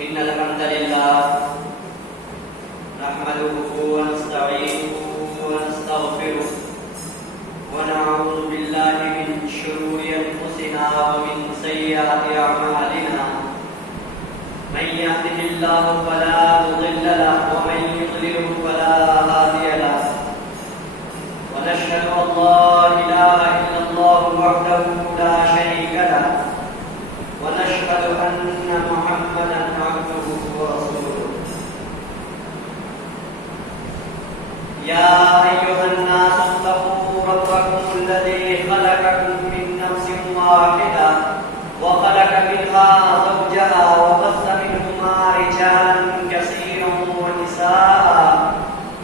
إن الحمد لله نحمده ونستعينه ونستغفره ونعوذ بالله من شرور أنفسنا ومن سيئات أعمالنا من يهده الله فلا مضل له ومن يضلله فلا هادي له ونشهد أن لا إله إلا الله وحده لا شريك له ونشهد أن محمدا عبده ورسوله يا أيها الناس اتقوا ربكم الذي خلقكم من نفس واحدة وخلق منها زوجها وبث منهما رجالا كثيرا ونساء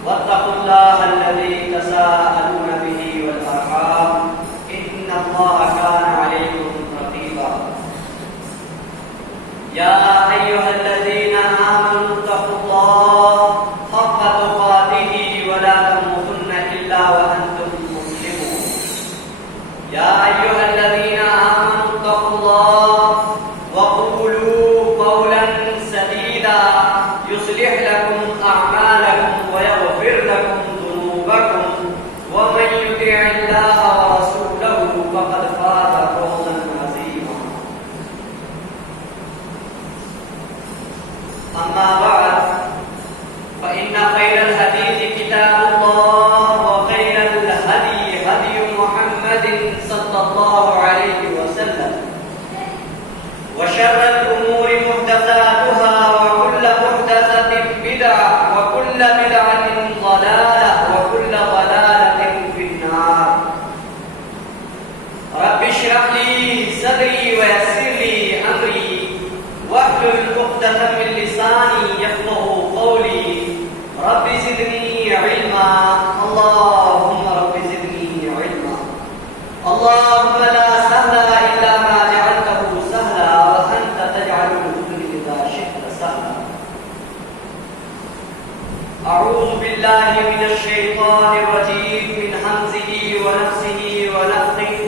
واتقوا الله الذي تساءلون به والأرحام إن الله كان عليكم رقيبا يا أيها الذين آمنوا اتقوا الله حق تقاته ولا تموتن إلا وأنتم مسلمون يا أيها الذين آمنوا اتقوا الله وقولوا قولا سديدا يصلح لكم أعمالكم ويغفر لكم ذنوبكم ومن يطع الله ورسوله فقد فاز فوزا عظيما أما بعد فإن خير الحديث كتاب الله وخير الهدي هدي محمد صلى الله عليه وسلم وشر الأمور محدثاتها وكل محدثة بدعة وكل بدعة ضلالة وكل ضلالة في النار رب اشرح لي صدري ويسر لي أمري واحلل عقدة من لساني يفقهوا قولي رب زدني علما اللهم رب زدني علما اللهم لا سهل إلا ما جعلته سهلا وأنت تجعل الحزن إذا شئت سهلا أعوذ بالله من الشيطان الرجيم من همزه ونفسه ونفخه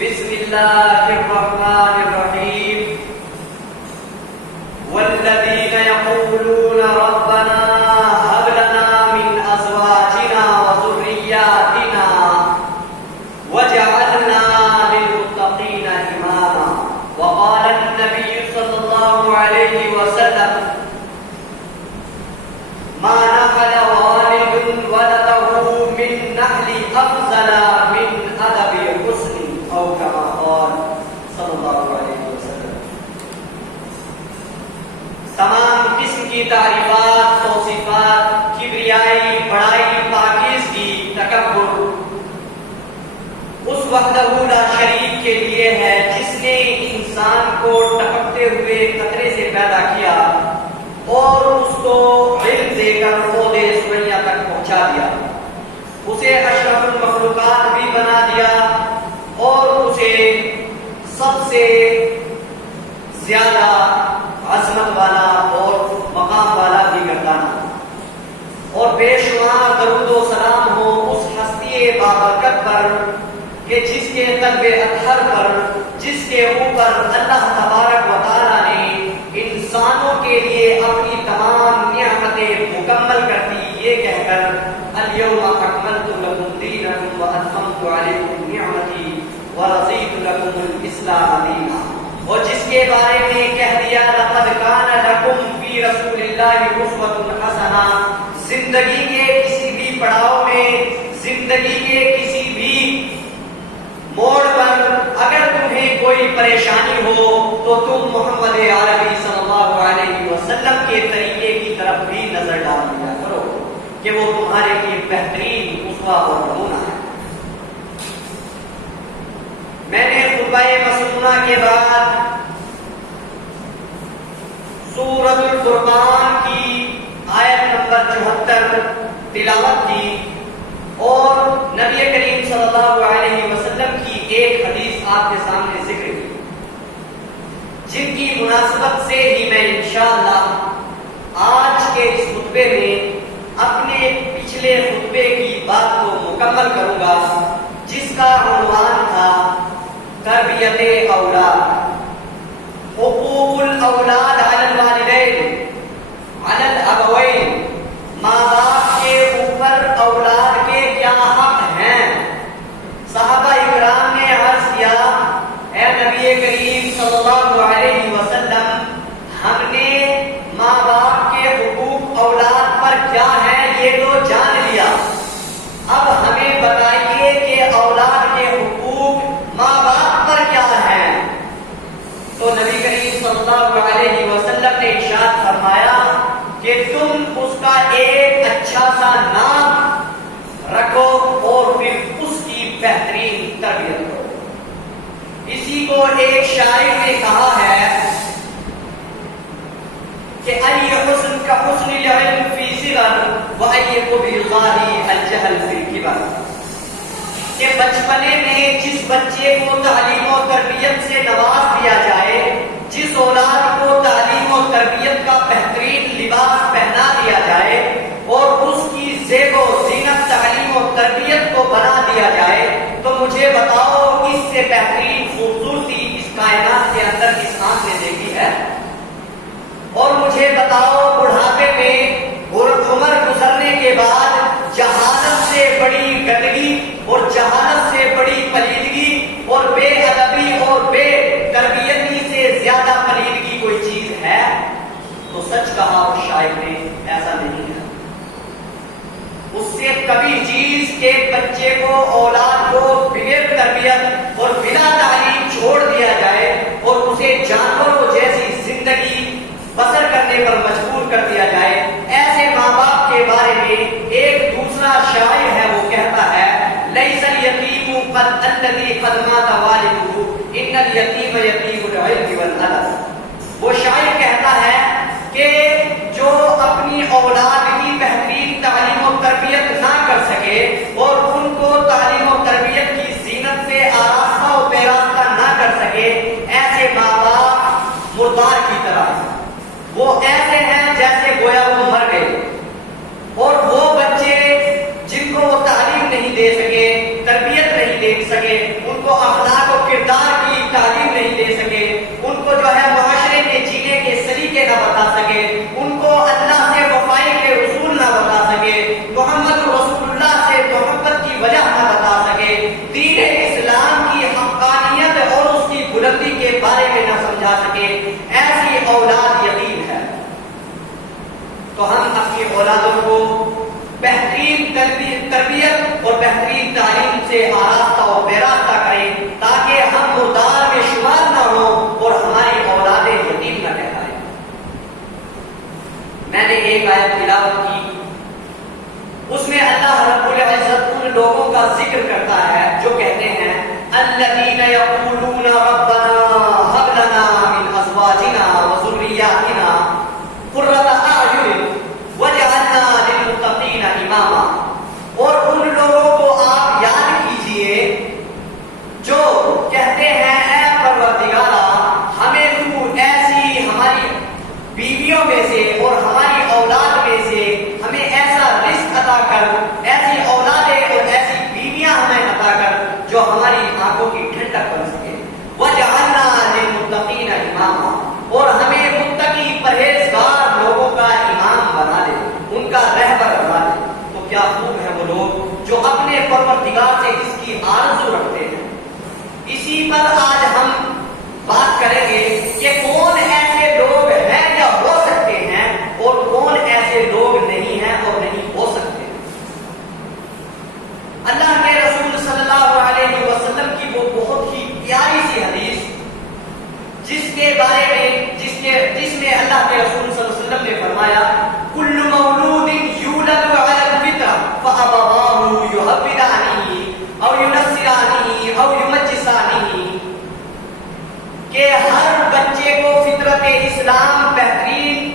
بسم الله الرحمن الرحيم والذين يقولون ربنا هب لنا من أزواجنا وذرياتنا واجعلنا للمتقين إماما وقال النبي صلى الله عليه وسلم ما نحل والد ولده من نحل أفضل من أدب حسن أو كما قال صلى الله عليه وسلم. تمام قسم کی تعریفات توصیفات کبریائی بڑائی پاکیزگی تکبر اس وحدہ لا شریک کے لیے ہے جس نے انسان کو ٹپکتے ہوئے قطرے سے پیدا کیا اور اس کو علم دے کر عہدے سریا تک پہنچا دیا اسے اشرف المخلوقات بھی بنا دیا اور اسے سب سے زیادہ عظمت والا اور مقام والا بھی گردانا اور بے شمار درود و سلام ہو اس ہستی بابرکت پر کہ جس کے قلب اطہر پر جس کے اوپر اللہ تبارک و تعالی نے انسانوں کے لیے اپنی تمام نعمتیں مکمل کر دی یہ کہہ کر الیوم اکملت لکم دینکم واتممت علیکم نعمتی ورضیت لکم الاسلام دینا اور جس کے بارے میں کہہ دیا لقد کان لکم فی رسول اللہ اسوۃ حسنہ زندگی کے کسی بھی پڑاؤ میں زندگی کے کسی بھی موڑ پر اگر تمہیں کوئی پریشانی ہو تو تم محمد عربی صلی اللہ علیہ وسلم کے طریقے کی طرف بھی نظر ڈال دیا کرو کہ وہ تمہارے لیے بہترین اسوہ اور نمونہ ہے. میں نے خطبہ مسنونہ کے بعد سورۃ الفرقان کی آیت نمبر 74 تلاوت کی اور نبی کریم صلی اللہ علیہ وسلم کی ایک حدیث آپ کے سامنے ذکر کی جن کی مناسبت سے ہی میں انشاءاللہ آج کے اس خطبے میں اپنے پچھلے خطبے کی بات کو مکمل کروں گا جس کا عنوان تھا تربیت اولاد، حقوق الاولاد علی الوالدین، الجهل في الكبر کہ بچپنے میں جس بچے کو تعلیم و تربیت سے نواز دیا جائے، جس اولاد کو تعلیم و تربیت کا بہترین لباس پہنا دیا جائے اور اس کی زیب و زینت تعلیم و تربیت کو بنا دیا جائے، تو مجھے بتاؤ اس سے بہترین خوبصورتی اس کائنات کے اندر کس آنکھ نے دیکھی ہے؟ اور مجھے بتاؤ بڑھاپے میں عمر گزرنے کے بعد جہالت سے بڑی گندگی اور جہالت سے بڑی پلیدگی اور بے ادبی اور بے تربیتی سے زیادہ پلیدگی کوئی چیز ہے؟ تو سچ کہا اور شاعر نے، ایسا نہیں ہے۔ اس سے کبھی چیز کے بچے کو، اولاد کو بغیر تربیت اور بلا تعلیم چھوڑ دیا جائے اور اسے جانوروں جیسی زندگی بسر کرنے پر مجبور کر دیا جائے، ایسے ماں باپ کے بارے میں ایک دوسرا شاعر ہے، وہ کہتا ہے لیس الیتیم قد الذی قد مات والدہ ان الیتیم یتیم العلم والادب۔ وہ شاعر کہتا ہے کہ جو اپنی اولاد کی بہترین تعلیم و تربیت نہ کر سکے اور ان کو تعلیم و تربیت کی زینت سے آراستہ و پیراستہ نہ کر سکے، ایسے ماں باپ مردار کی طرح ہیں، وہ ایسے ہیں جیسے گویا وہ مر گئے۔ اور وہ بچے جن کو وہ تعلیم نہیں دے سکے، تربیت نہیں دے سکے، ان کو اخلاق و کردار کی تعلیم نہیں دے سکے، ان کو جو ہے معاشرے کے جینے کے سلیقے نہ بتا سکے، ان کو اللہ سے وفائی کے اصول نہ بتا سکے، محمد رسول اللہ سے محبت کی وجہ نہ بتا سکے، دین اسلام کی حقانیت اور اس کی بلندی کے بارے میں نہ سمجھا سکے، ایسی اولاد یتیم ہے۔ تو ہم اپنی اولادوں کو بہترین تربیت اور بہترین تعلیم سے آراستہ اور پیراستہ کریں تاکہ ہم مردار میں شمار نہ ہوں اور ہماری اولادیں یتیم نہ کہلائیں۔ میں نے ایک آیت تلاوت کی، اس میں اللہ رب العزت ان لوگوں کا ذکر کرتا ہے جو کہتے ہیں الذین یقولون ربنا هب لنا من ازواجنا وذریاتنا قرۃ اعین واجعلنا للمتقین اماما۔ اور ان لوگوں کو آپ یاد کیجئے جو کہتے ہیں اے پروردگارا ہمیں تو ایسی ہماری بیویوں میں سے اور ہماری اولاد میں سے ہمیں ایسا رزق عطا کر، ایسی اولادیں اور ایسی بیویاں ہمیں عطا کر جو ہماری آنکھوں کی ٹھنڈک بن سکے، وجعلنا للمتقین اماما، اور ہمیں متقی پرہیزگار لوگوں کا امام بنا دے، ان کا رہبر بنا دے۔ تو کیا خوب ہے وہ لوگ جو اپنے پروردگار سے اس کی آرزو رکھتے ہیں۔ اسی پر آج ہم بات کریں گے کہ کون ایسے لوگ ہیں یا ہو سکتے ہیں اور کون ایسے لوگ نہیں ہیں اور نہیں ہو سکتے۔ اللہ کے رسول صلی اللہ علیہ وسلم کی وہ بہت ہی پیاری سی حدیث جس کے بارے میں جس میں اللہ کے رسول صلی اللہ علیہ وسلم نے فرمایا کل مولود یولد علی الفطرہ فابواہ یحودانہ او ینصرانہ او یمجسانہ، کہ ہر بچے کو فطرت اسلام بہترین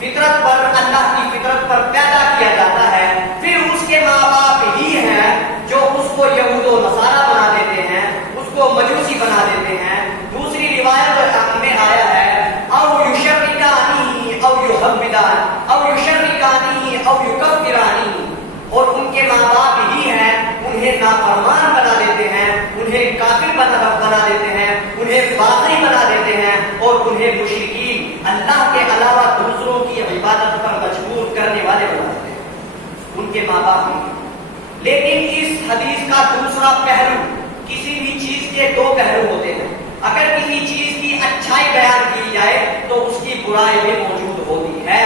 فطرت پر، اللہ کی فطرت پر پیدا کیا جاتا ہے، پھر اس کے ماں باپ ہی ہیں جو اس کو یہود و نصارہ بنا دیتے ہیں، اس کو مجوسی بنا دیتے ہیں۔ دوسری روایت میں آیا ہے او یشرکانہ او یحودانہ او یشرکانہ او یکفرانہ، اور ان کے ماں باپ ہی ہیں انہیں نافرمان بنا دیتے ہیں، انہیں کافر بنا دیتے ہیں، انہیں باغی بنا دیتے ہیں اور انہیں مشرکین، اللہ کے علاوہ دوسروں کی عبادت پر مجبور کرنے والے بنا دیتے ہیں، ان کے ماں باپ نہیں۔ لیکن اس حدیث کا دوسرا پہلو، کسی بھی چیز کے دو پہلو ہوتے ہیں، اگر کسی چیز کی اچھائی بیان کی جائے تو اس کی برائی بھی موجود ہوتی ہے،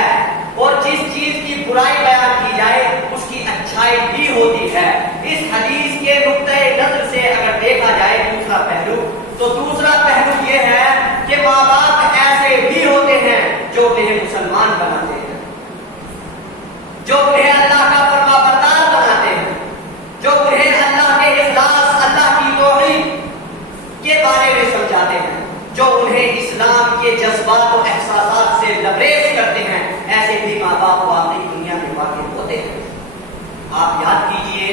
اور جس چیز کی برائی بیان کی جائے اس کی اچھائی بھی ہوتی ہے۔ اس حدیث کے نقطۂ نظر سے اگر دیکھا جائے دوسرا پہلو، تو دوسرا پہلو یہ ہے کہ ماں باپ ایسے بھی ہوتے ہیں جو انہیں مسلمان بناتے ہیں، جو انہیں اللہ کا فرما بردار بناتے ہیں، جو انہیں اللہ کے اخلاص، اللہ کی توحید کے بارے میں سمجھاتے ہیں، جو انہیں اسلام کے جذبات و احساسات سے لبریز کرتے ہیں۔ ایسے بھی ماں باپ واقعی دنیا میں واقع ہوتے ہیں۔ آپ یاد کیجئے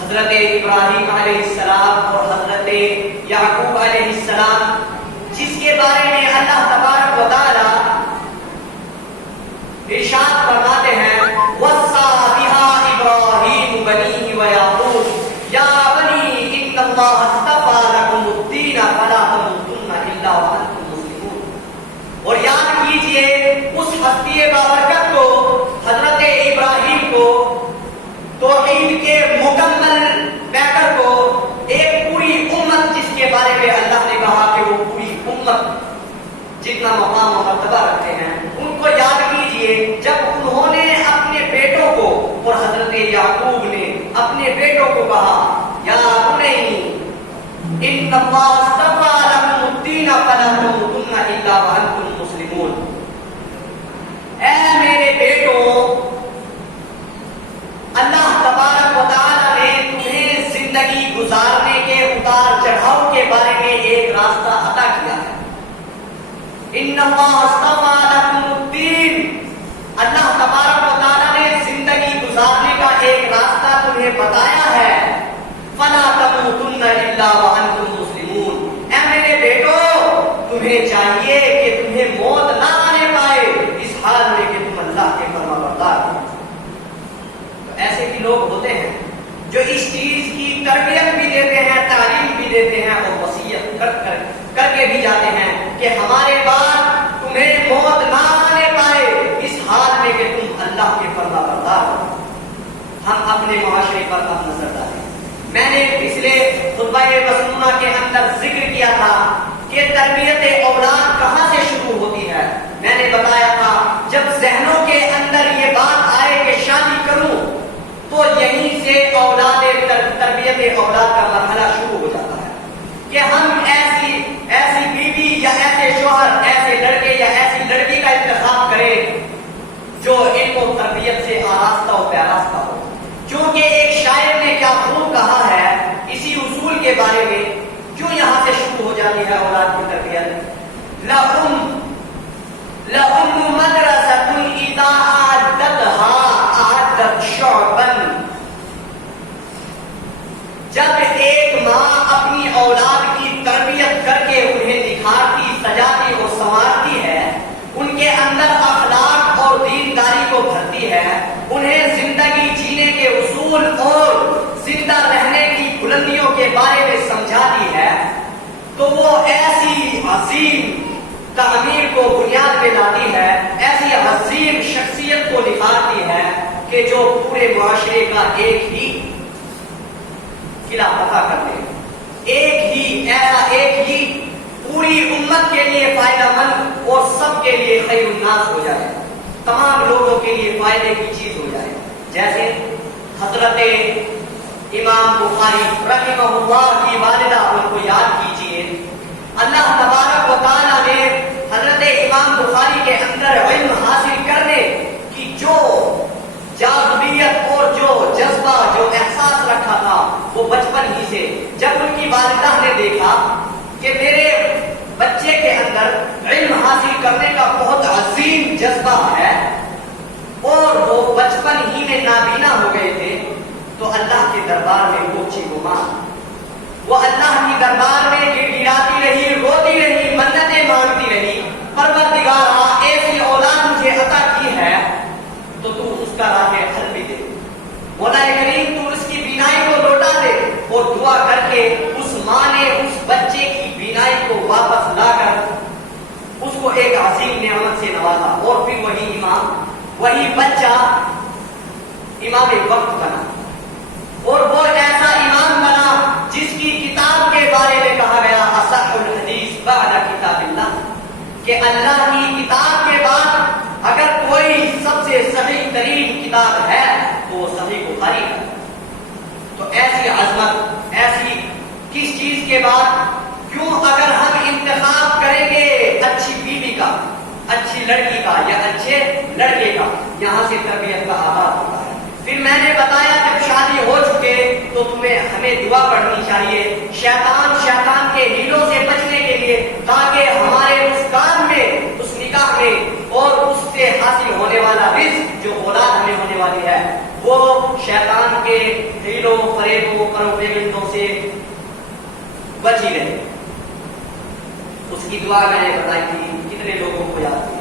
حضرت ابراہیم علیہ السلام اور حضرت یعقوب علیہ السلام، جس کے بارے میں اللہ تبارک و تعالی ارشاد فرماتے ہیں وَصَّىٰ بِهَا إِبْرَاهِيمُ بَنِيهِ وَيَعْقُوبُ يَا بَنِي إِنَّ اللَّهَ اصْطَفَىٰ لَكُمُ الدِّينَ فَلَا تَمُوتُنَّ إِلَّا وَأَنتُم مُّسْلِمُونَ۔ اور یاد کیجئے اس ہستی بابرکت کو، حضرت ابراہیم کو، توحید کے مکمل پیکر کو، ایک پوری امت جس کے بارے میں اللہ نے کہا کہ وہ پوری امت جتنا مقام و مرتبہ رکھتے ہیں، ان کو یاد کیجئے جب انہوں نے اپنے بیٹوں کو، اور حضرت یعقوب نے اپنے بیٹوں کو کہا یا بنی ان اللہ اصطفیٰ لکم الدین فلا تموتن الا وانتم مسلمون۔ اے میرے بیٹوں، اللہ تبارک و تعالی نے تمہیں زندگی گزارنے کے اتار چڑھاؤ کے بارے میں ایک راستہ عطا کیا ہے۔ ان اللہ اصطفیٰ لکم الدین، اللہ تبارک و تعالی نے زندگی گزارنے کا ایک راستہ تمہیں بتایا ہے۔ فلا تموتن الا وانتم مسلمون، اے میرے بیٹو تمہیں چاہیے کہ تمہیں موت نہ آنے پائے اس حال میں کہ تم اللہ کے فرما بردار ہو۔ تو ایسے بھی لوگ ہوتے ہیں جو اس چیز کی تربیت بھی دیتے ہیں، تعلیم بھی دیتے ہیں اور وصیت کر کے بھی جاتے ہیں کہ ہمارے بعد تمہیں موت نہ آنے پائے اس حال میں کہ تم اللہ کے فرما بردار ہو۔ ہم اپنے معاشرے پر اب نظر ڈالیں۔ میں نے پچھلے خطبہ مسنونہ کے اندر ذکر کیا تھا کہ تربیت اولاد کہاں سے شروع ہوتی ہے۔ میں نے بتایا تھا جب ذہنوں کے اندر یہ بات آئے کہ شادی کروں تو یہیں سے تربیت اولاد کا مرحلہ شروع ہو جاتا ہے کہ ہم ایسی بیوی یا ایسے شوہر، ایسے لڑکے یا ایسی لڑکی کا انتخاب کریں جو ان کو تربیت سے آراستہ و پیاراستہ ہو۔ چونکہ ایک شاعر نے کیا خوب کہا ہے اسی اصول کے بارے میں، کیوں یہاں سے شروع ہو جاتی ہے اولاد کی تربیت۔ لَأُمُّ مَدْرَسَةٌ إِذَا أَعَدَّتْهَا أَعَدَّتْ شُعْبًا، جب ایک ماں اپنی اولاد کی تربیت کر کے انہیں نکھارتی، سجاتی اور سنوارتی ہے، ان کے اندر اخلاق اور دینداری کو بھرتی ہے، انہیں زندگی جینے کے اصول اور زندہ رہنے کی بلندیوں کے بارے میں سمجھاتی ہے، تو وہ ایسی عظیم تعمیر کو بنیاد پہ لاتی ہے، ایسی عظیم شخصیت کو نکھارتی ہے کہ جو پورے معاشرے کا ایک ہی قلعہ پتہ کر دے، ایک ہی پوری امت کے لیے فائدہ مند اور سب کے لیے خیر الناس ہو جائے، تمام لوگوں کے لیے فائدے کی چیز ہو جائے۔ جیسے حضرت امام بخاری رحمہ اللہ کی والدہ، ان کو یاد کیجئے، اللہ تبارک و تعالی نے حضرت امام بخاری کے اندر علم حاصل کرنے کی جو جاذبیت اور جو جذبہ، جو احساس رکھا تھا وہ بچپن ہی سے، جب ان کی والدہ نے دیکھا کہ میرے بچے کے اندر علم حاصل کرنے کا بہت عظیم جذبہ ہے اور وہ بچپن ہی میں نابینا ہو گئے تھے، تو اللہ کے دربار میں پوچھی گما، وہ اللہ کی دربار میں گڑگڑاتی رہی، روتی رہی، منتیں مانگتی رہی، پروردگارا ایسی اولاد مجھے عطا کی ہے تو تو اس کا راہ حل بھی دے، مولا کریم تو اس کی بینائی کو لوٹا دے۔ اور دعا کر کے اس ماں نے اس بچے کی بینائی کو واپس لا کر اس کو ایک عظیم نعمت سے نوازا، اور پھر وہی امام، وہی بچہ امام وقت بنا، اور وہ ایسا امام بنا جس کی کتاب کے بارے میں کہا گیا اصح الحدیث بعد کتاب اللہ، کہ اللہ کی کتاب کے بعد اگر کوئی سب سے صحیح ترین کتاب ہے تو وہ صحیح بخاری ہے۔ تو ایسی عظمت، ایسی کس چیز کے بعد، کیوں اگر ہم انتخاب کریں گے اچھی بیوی کا، اچھی لڑکی کا یا اچھے لڑکے کا، یہاں سے تربیت کا آغاز ہوتا ہے۔ پھر میں نے بتایا جب شادی ہو چکے تو ہمیں دعا پڑھنی چاہیے شیطان کے ہیلوں سے بچنے کے لیے، تاکہ ہمارے اس کام میں، اس نکاح میں اور اس سے حاصل ہونے والا رزق جو اولاد ہمیں ہونے والی ہے وہ شیطان کے حیلوں فریبوں پروپیگنڈوں سے بچ ہی گئے. اس کی دعا میں نے بتائی تھی, کتنے لوگوں کو یاد تھی؟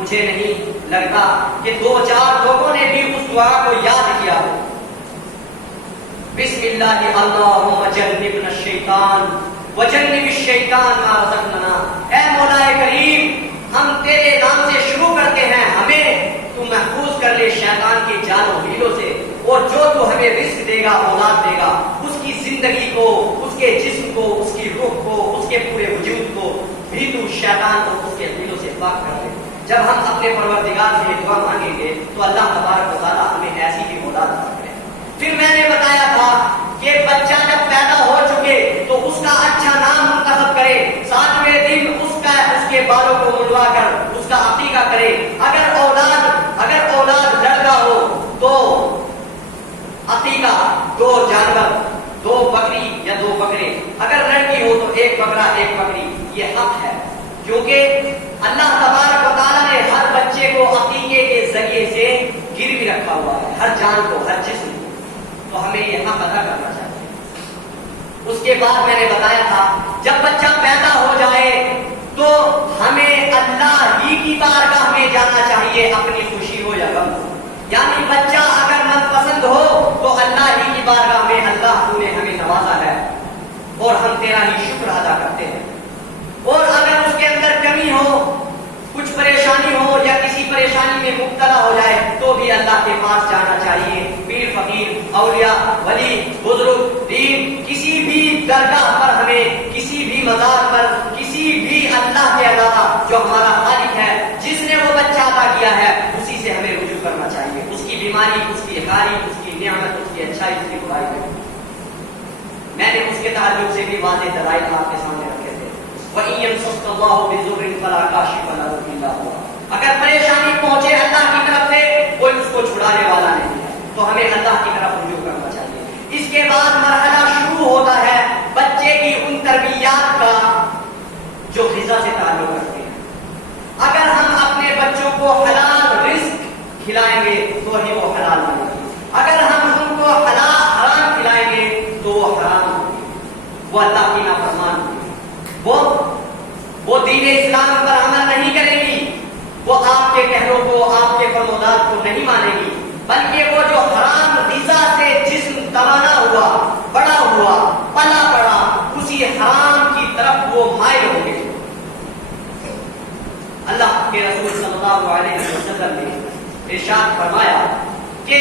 مجھے نہیں لگتا کہ 2-4 لوگوں نے بھی اس دعا کو یاد کیا ہو. بسم اللہ اللہم جنبنا الشیطان وجنب الشیطان ما رزقنا. اے مولا کریم, ہم تیرے نام سے شروع کرتے ہیں, ہمیں تو محفوظ کر لے شیطان کے جال و حیلوں سے, اور جو تو ہمیں رزق دے گا, اولاد دے گا, اس کی زندگی کو, اس کے جسم کو, اس کی روح کو, اس کے پورے وجود کو بھی تو شیطان کو اس کے حیلوں سے پاک کر لے. جب ہم اپنے پروردگار سے دعا مانگیں گے تو اللہ تبارک و تعالیٰ ہمیں ایسی بھی اولاد عطا کرے. پھر میں نے بتایا تھا کہ بچہ جب پیدا ہو چکے تو اس کا اچھا نام منتخب کرے, 7ویں دن اس کے بالوں کو منڈوا کر اس کا عقیقہ کرے. اگر اولاد لڑکا ہو تو عقیقہ 2 جانور, 2 بکری یا 2 بکرے. اگر لڑکی ہو تو 1 بکرا 1 بکری. یہ حق ہے, کیونکہ اللہ تبارک و تعالیٰ نے ہر بچے کو عقیقے کے ذریعے سے گروی رکھا ہوا ہے, ہر جان کو, ہر جسم کو. تو ہمیں یہ حق ادا کرنا چاہیے. اس کے بعد میں نے بتایا تھا جب بچہ پیدا ہو جائے تو ہمیں اللہ ہی کی بارگاہ میں جانا چاہیے, اپنی خوشی ہو یا غم ہو. یعنی بچہ اگر من پسند ہو تو اللہ ہی کی بارگاہ میں, اللہ تو نے ہمیں نوازا ہے اور ہم تیرا ہی شکر ادا کرتے ہیں. اور اگر اس کے اندر کمی ہو, کچھ پریشانی ہو یا کسی پریشانی میں مبتلا ہو جائے تو بھی اللہ کے پاس جانا چاہیے. پیر فقیر, اولیاء, ولی, بزرگ, دین, کسی بھی درگاہ پر ہمیں, کسی بھی مزار پر, کسی بھی اللہ کے علاوہ جو ہمارا خالق ہے, جس نے وہ بچہ عطا کیا ہے, اسی سے ہمیں رجوع کرنا چاہیے. اس کی بیماری, اس کی بیماری, اس کی نعمت, اس کی اچھائی, اس کی برائی ہے. میں نے اس کے تعلق سے بھی واضح دلائل آپ کے سامنے رکھے تھے. وَإِن يَمْسَسْكَ اللَّهُ بِضُرٍّ فَلَا كَاشِفَ لَهُ إِلَّا هُوَ. اگر پریشانی پہنچے اللہ کی طرف سے, کوئی اس کو چھڑانے والا نہیں ہے, تو ہمیں اللہ کی طرف رجوع کرنا چاہیے. اس کے بعد مرحلہ شروع ہوتا ہے بچے کی ان تربیات کا جو غذا سے تعلق رکھتے ہیں. اگر ہم اپنے بچوں کو حلال رزق کھلائیں گے تو ہی وہ حلال بنے گی. اگر ہم ان کو حرام کھلائیں گے تو وہ حرام ہوگی, وہ اللہ کی نافرمان ہوگی, وہ دین اسلام پر عمل نہیں کرے گی, وہ آپ کے کہنوں کو, آپ کے فرمودات کو نہیں مانے گی, بلکہ وہ جو حرام غذا سے جسم توانا ہوا, بڑا ہوا, پلا پڑا, اسی حرام کی طرف وہ مائل ہو گئے. اللہ کے رسول صلی اللہ علیہ وسلم نے ارشاد فرمایا کہ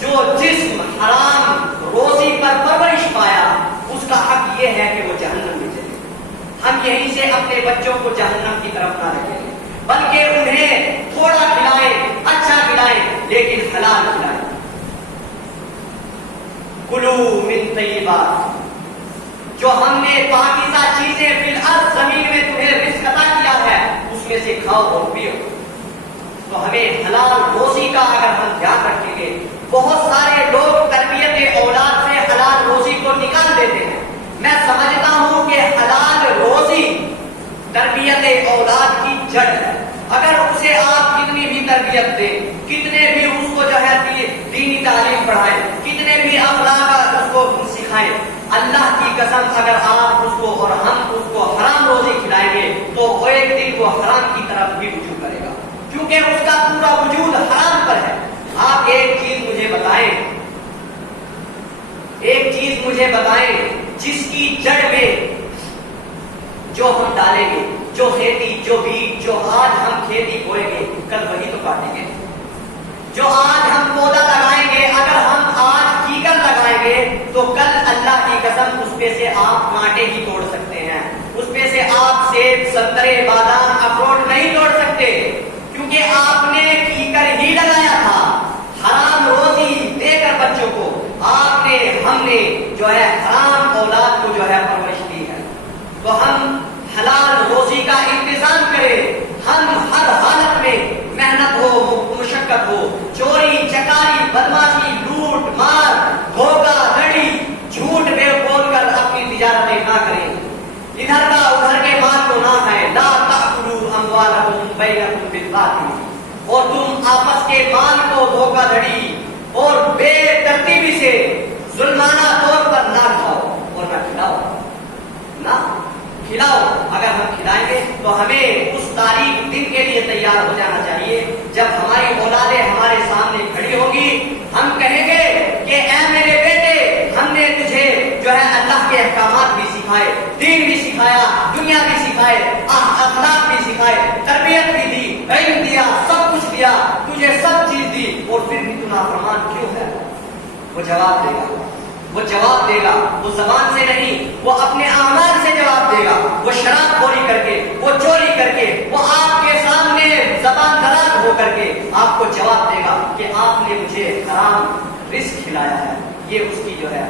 جو جسم حرام روزی پر پرورش پایا, اس کا حق یہ ہے کہ وہ جہنم میں چلے. ہم یہیں سے اپنے بچوں کو جہنم کی طرف نہ رکھیں, بلکہ انہیں تھوڑا کھلائیں, اچھا کھلائیں, لیکن حلال کھلائیں. کلو من طیبات, جو ہم نے پاکیزہ چیزیں فی الارض, زمین میں تمہیں رزق عطا کیا ہے, اس میں سے کھاؤ اور پیو. تو ہمیں حلال روزی کا اگر ہم دھیان رکھیں گے, بہت سارے لوگ تربیت اولاد سے حلال روزی کو نکال دیتے ہیں. میں سمجھتا ہوں کہ حلال روزی تربیت اولاد کی جڑ ہے. اگر اسے آپ کتنی بھی تربیت دیں, کتنے بھی اس کو جو ہے دینی تعلیم پڑھائیں, کتنے بھی اخلاق اس کو سکھائیں, اللہ کی قسم اگر آپ اس کو اور ہم اس کو حرام روزی کھلائیں گے تو ایک دن وہ حرام کی طرف بھی رجوع کرے گا, کیونکہ اس کا پورا وجود حرام پر ہے. آپ ایک چیز مجھے بتائیں, جس کی جڑ میں جو ہم ڈالیں گے, جو کھیتی, جو بیج, جو آج ہم کھیتی بوئیں گے, کل وہی تو کاٹیں گے. جو آج ہم پودا لگائیں گے, اگر ہم آج کیکر لگائیں گے تو کل اللہ کی قسم اس پہ سے آپ کانٹے ہی توڑ سکتے ہیں, اس پہ سے آپ سیب, سنترے, بادام, اخروٹ نہیں توڑ سکتے, کیونکہ آپ نے کیکر ہی لگایا تھا. حرام روزی دے کر بچوں کو ہم نے جو ہے حرام اولاد کو جو ہے پرورش دی ہے. تو ہم حلال روزی کا انتظام کریں. ہم ہر حالت میں محنت ہو, مشقت ہو, چوری, چکاری, بدماشی, لوٹ مار, دھوکہ دھڑی, جھوٹ بے بول کر اپنی تجارتیں نہ کریں. ادھر کا ادھر کے مال کو نہ کھائیں. لا تأکلوا اموالکم بینکم بالباطل, اور تم آپس کے مال کو دھوکہ دھڑی تو ہمیں اس تاریخ دن کے لیے تیار ہو جانا چاہیے جب ہماری اولادیں ہمارے سامنے کھڑی ہوگی، ہم کہیں گے کہ اے میرے بیٹے، ہم نے تجھے جو ہے اللہ کے احکامات بھی سکھائے، دین بھی سکھایا، دنیا بھی سکھائے، اخلاق بھی سکھائے، تربیت بھی دی، علم دیا، سب کچھ دیا، تجھے سب چیز دی، اور پھر بھی تو نافرمان کیوں ہے؟ وہ جواب دے گا، وہ جواب دے گا، وہ زبان سے نہیں، وہ اپنے اعمال سے جواب دے گا، وہ شراب خوری کر کے، وہ چوری کر کے، وہ آپ کے سامنے زبان دراز ہو کر کے آپ کو جواب دے گا کہ آپ نے مجھے حرام رزق کھلایا ہے، یہ اس کی جو ہے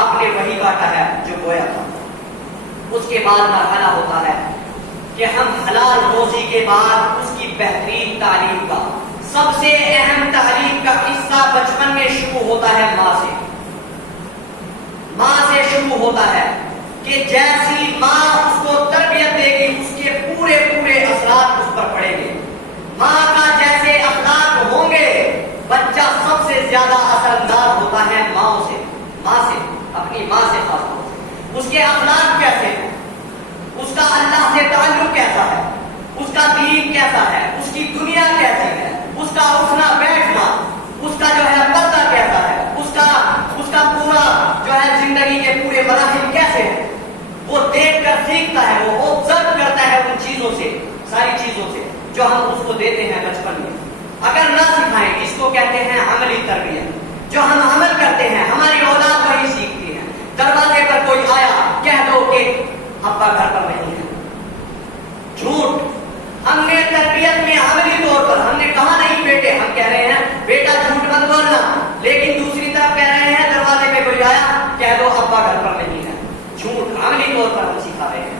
آپ نے وہی کاٹا ہے جو بویا تھا۔ اس کے بعد مرحلہ ہوتا ہے کہ ہم حلال روزی کے بعد اس کی بہترین تعلیم کا، سب سے اہم تعلیم کا قصہ بچپن میں شروع ہوتا ہے ماں سے۔ ماں سے شروع ہوتا ہے کہ جیسی ماں اس کو تربیت دے گی اس کے پورے اثرات اس پر پڑیں گے۔ ماں کا جیسے اخلاق ہوں گے، بچہ سب سے زیادہ اثر انداز ہوتا ہے ماں سے، اپنی ماں سے خاص طور سے۔ اس کے اخلاق کیسے ہیں، اس کا اللہ سے تعلق کیسا ہے، اس کا دین کیسا ہے، اس کی دنیا کیسی ہے، اس کا اٹھنا بیٹھنا، اس کا جو ہے پردہ کیسا ہے، اس کا پورا جو ہے زندگی کے پورے مراحل کیسے ہیں، وہ دیکھ کر سیکھتا ہے، وہ آبزرو کرتا ہے ان چیزوں سے، ساری چیزوں سے جو ہم اس کو دیتے ہیں بچپن میں۔ اگر نہ سکھائیں، اس کو کہتے ہیں عملی تربیت۔ جو ہم عمل کرتے ہیں ہماری اولاد وہی سیکھتی ہے۔ دروازے پر کوئی آیا، کہہ دو کہ ابا گھر پر نہیں ہے، جھوٹ۔ ہم نے تربیت میں عملی طور پر ہم نے کہا نہیں بیٹے، ہم کہہ رہے ہیں بیٹا جھوٹ مت بولنا، لیکن دوسری طرف کہہ رہے ہیں دروازے پہ کوئی آیا، کہہ دو ابا گھر پر نہیں ہے، جھوٹ۔ عملی طور پر ہم سکھا رہے ہیں۔